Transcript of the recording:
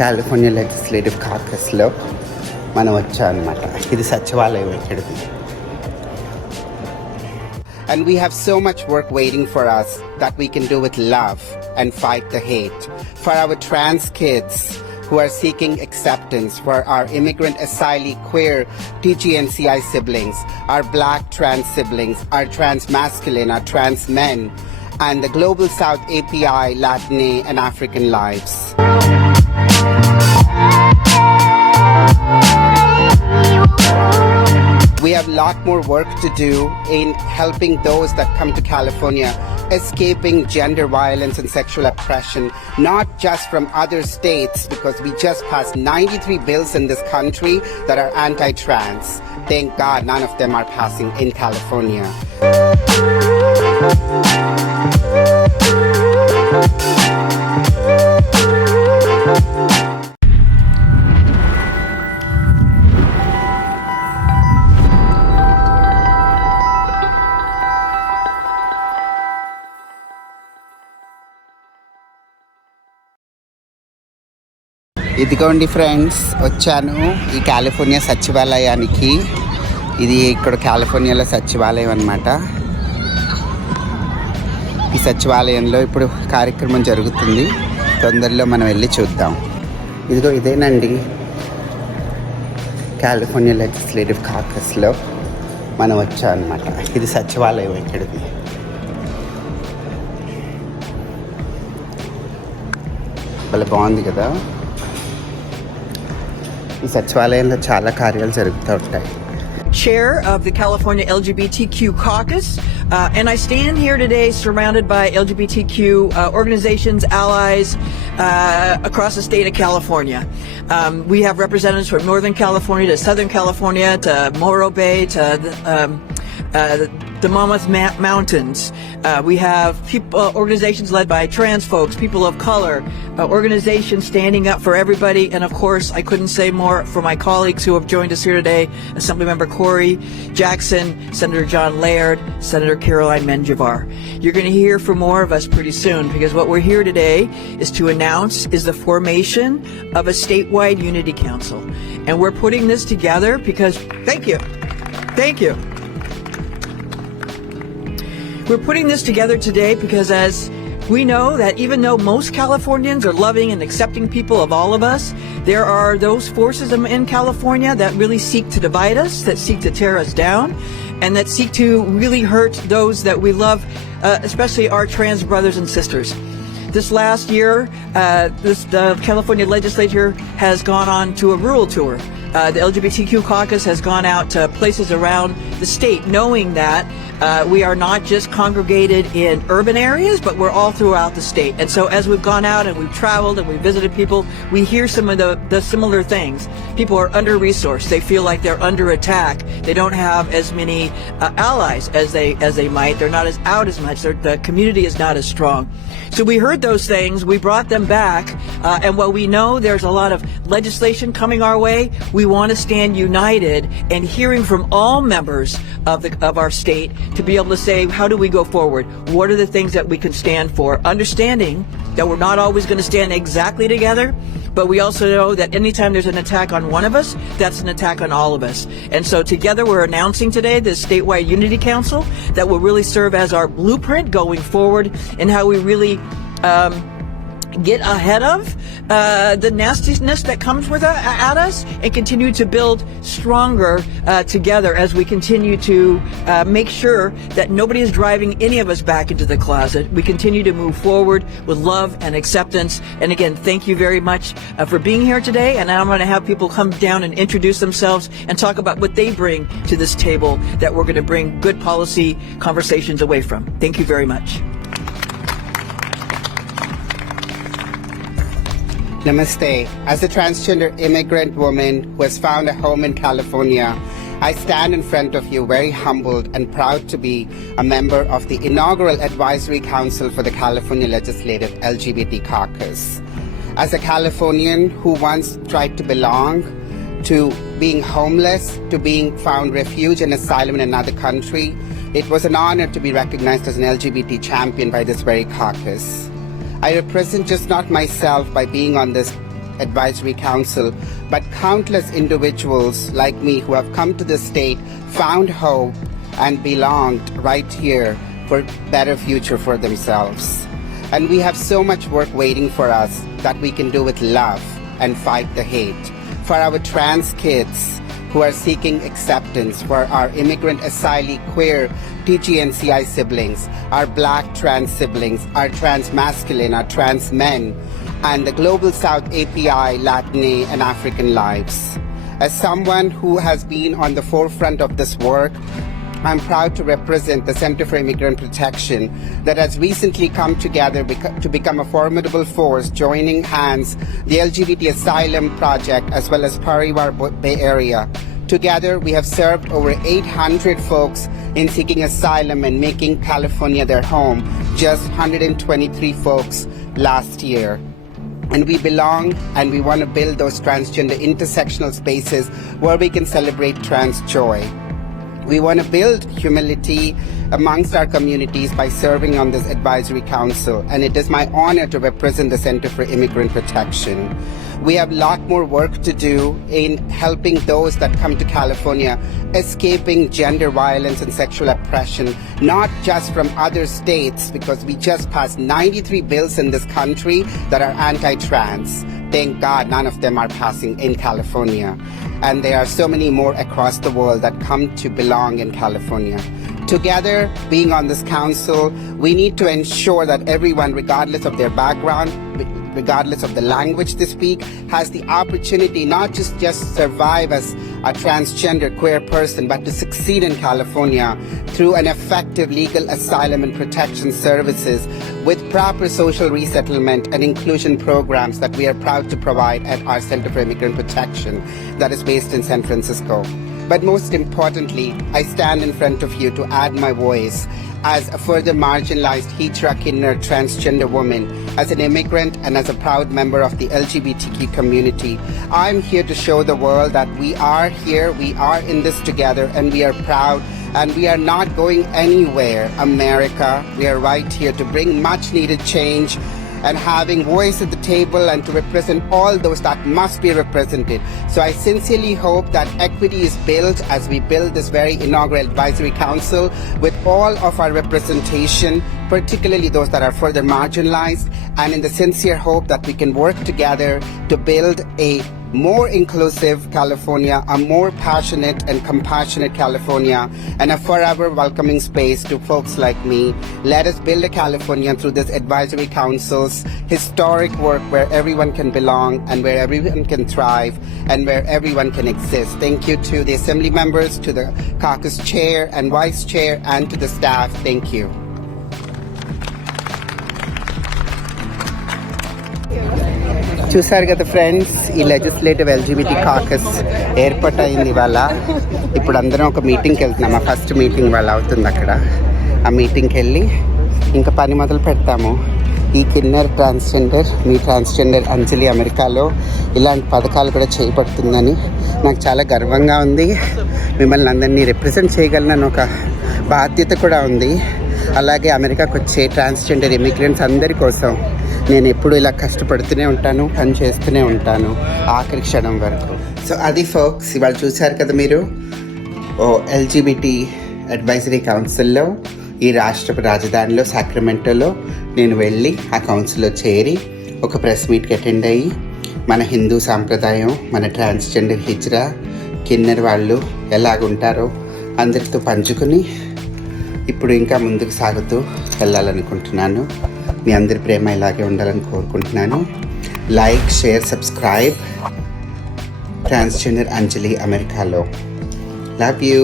California legislative కాకస్లో మనం వచ్చాం అనమాట. ఇది సచివాలయం ఇక్కడిది. And we have so much work waiting for us that we can do with love and fight the hate. For our trans kids who are seeking acceptance, for our immigrant, asylee, queer, TGNCI siblings, our black trans siblings, our trans masculine, our trans men, and the Global South API, Latine, and African lives. We have a lot more work to do in helping those that come to California escaping gender violence and sexual oppression, not just from other states, because we just passed 93 bills in this country that are anti-trans. Thank God none of them are passing in California. ఇదిగోండి friends, వచ్చాను ఈ California సచివాలయానికి. ఇది ఇక్కడ కాలిఫోర్నియాలో సచివాలయం అన్నమాట. ఈ సచివాలయంలో ఇప్పుడు కార్యక్రమం జరుగుతుంది. తొందరలో మనం వెళ్ళి చూద్దాం. ఇదిగో ఇదేనండి కాలిఫోర్నియా లెజిస్లేటివ్ కాకస్లో మనం వచ్చాం అన్నమాట. ఇది సచివాలయం ఇక్కడిది. భలే బాగుంది కదా. ఈ సచివాలయంలో చాలా కార్యాలు జరుగుతూ ఉంటాయి. Chair of the California LGBTQ caucus, and I stand here today surrounded by LGBTQ organizations, allies across the state of California. We have representatives from Northern California to Southern California to Morro Bay to the Mammoth Mountains. We have organizations led by trans folks, people of color, organizations standing up for everybody. And of course, I couldn't say more for my colleagues who have joined us here today. Assemblymember Corey Jackson, Senator John Laird, Senator Caroline Menjivar. You're going to hear from more of us pretty soon, because what we're here today is to announce is the formation of a statewide unity council. And we're putting this together because, thank you. We're putting this together today because, as we know, that even though most Californians are loving and accepting people of all of us, there are those forces in California that really seek to divide us, that seek to tear us down, and that seek to really hurt those that we love, especially our trans brothers and sisters. This last year, the California legislature has gone on to a rural tour. The LGBTQ caucus has gone out to places around the state, knowing that we are not just congregated in urban areas, but we're all throughout the state. And so as we've gone out and we've traveled and we've visited people, we hear some of the similar things. People are under-resourced. They feel like they're under attack. They don't have as many allies as they might. They're not as out as much. The community is not as strong. So we heard those things. We brought them back. And while we know there's a lot of legislation coming our way, we want to stand united and hearing from all members of our state to be able to say, how do we go forward? What are the things that we can stand for? Understanding that we're not always going to stand exactly together, but we also know that anytime there's an attack on one of us, that's an attack on all of us. And so together we're announcing today this statewide unity council that will really serve as our blueprint going forward in how we really get ahead of the nastiness that comes with at us and continue to build stronger together as we continue to make sure that nobody is driving any of us back into the closet. We continue to move forward with love and acceptance. And again, thank you very much for being here today. And now I'm going to have people come down and introduce themselves and talk about what they bring to this table that we're going to bring good policy conversations away from. Thank you very much. Namaste. As a transgender immigrant woman who has found a home in California, I stand in front of you very humbled and proud to be a member of the inaugural Advisory Council for the California Legislative LGBT Caucus. As a Californian who once tried to belong, to being homeless, to being found refuge and asylum in another country, it was an honor to be recognized as an LGBT champion by this very caucus. I represent just not myself by being on this Advisory Council, but countless individuals like me who have come to the state, found hope, and belonged right here for a better future for themselves. And we have so much work waiting for us that we can do with love and fight the hate. For our trans kids who are seeking acceptance, for our immigrant asylee queer TGNCI siblings, our black trans siblings, our trans masculine, our trans men, and the Global South API, Latin and African lives. As someone who has been on the forefront of this work, I'm proud to represent the Center for Immigrant Protection that has recently come together to become a formidable force, joining hands the LGBT Asylum Project as well as Parivar Bay Area. Together, we have served over 800 folks in seeking asylum and making California their home, just 123 folks last year. And we belong and we want to build those transgender intersectional spaces where we can celebrate trans joy. We want to build humility amongst our communities by serving on this advisory council, and it is my honor to represent the Center for Immigrant Protection. We have a lot more work to do in helping those that come to California escaping gender violence and sexual oppression, not just from other states, because we just passed 93 bills in this country that are anti-trans. Thank God none of them are passing in California. And there are so many more across the world that come to belong in California. Together, being on this council, we need to ensure that everyone, regardless of their background, regardless of the language they speak, has the opportunity not just survive as a transgender queer person, but to succeed in California through an effective legal asylum and protection services with proper social resettlement and inclusion programs that we are proud to provide at our Center for Immigrant Protection that is based in San Francisco. But most importantly, I stand in front of you to add my voice as a further marginalized Hijra Kinner transgender woman, as an immigrant and as a proud member of the LGBTQ community. I'm here to show the world that we are here, we are in this together, and we are proud, and we are not going anywhere, America. We are right here to bring much needed change and having voice at the table and to represent all those that must be represented. So I sincerely hope that equity is built as we build this very inaugural advisory council with all of our representation, particularly those that are further marginalized, and in the sincere hope that we can work together to build a more inclusive California, a more passionate and compassionate California, and a forever welcoming space to folks like me. Let us build a California through this advisory council's historic work where everyone can belong and where everyone can thrive and where everyone can exist. Thank you to the assembly members, to the caucus chair and vice chair, and to the staff. Thank you. చూసారు కదా friends, ఈ legislative LGBT caucus ఏర్పాటు అయింది ఇవాళ. ఇప్పుడు అందరం ఒక మీటింగ్కి వెళ్తున్నాం. మా ఫస్ట్ మీటింగ్ వాళ్ళ అవుతుంది అక్కడ. ఆ మీటింగ్కి వెళ్ళి ఇంకా పని మొదలు పెడతాము. ఈ కిన్నర్ ట్రాన్స్జెండర్, మీ ట్రాన్స్జెండర్ అంజలి అమెరికాలో ఇలాంటి పథకాలు కూడా చేయబడుతుందని నాకు చాలా గర్వంగా ఉంది. మిమ్మల్ని అందరినీ రిప్రజెంట్ చేయగలనని ఒక బాధ్యత కూడా ఉంది. అలాగే అమెరికాకు వచ్చే ట్రాన్స్జెండర్ ఇమిగ్రెంట్స్ అందరి కోసం నేను ఎప్పుడు ఇలా కష్టపడుతూనే ఉంటాను, పని చేస్తూనే ఉంటాను ఆఖరి క్షణం వరకు. సో అది ఫోక్స్, ఇవాళ చూశారు కదా మీరు. ఎల్జిబిటీ అడ్వైజరీ కౌన్సిల్లో ఈ రాష్ట్రపు రాజధానిలో సాక్రమెంటోలో నేను వెళ్ళి ఆ కౌన్సిల్లో చేరి ఒక ప్రెస్ మీట్కి అటెండ్ అయ్యి మన హిందూ సాంప్రదాయం, మన ట్రాన్స్జెండర్ హిజ్రా కిన్నెర్ వాళ్ళు ఎలాగుంటారో అందరితో పంచుకుని ఇప్పుడు ఇంకా ముందుకు సాగుతూ వెళ్ళాలనుకుంటున్నాను. మీ అందరి ప్రేమ ఇలాగే ఉండాలని కోరుకుంటున్నాను. Like, share, subscribe. ట్రాన్స్జెండర్ అంజలి అమెరికాలో. Love you.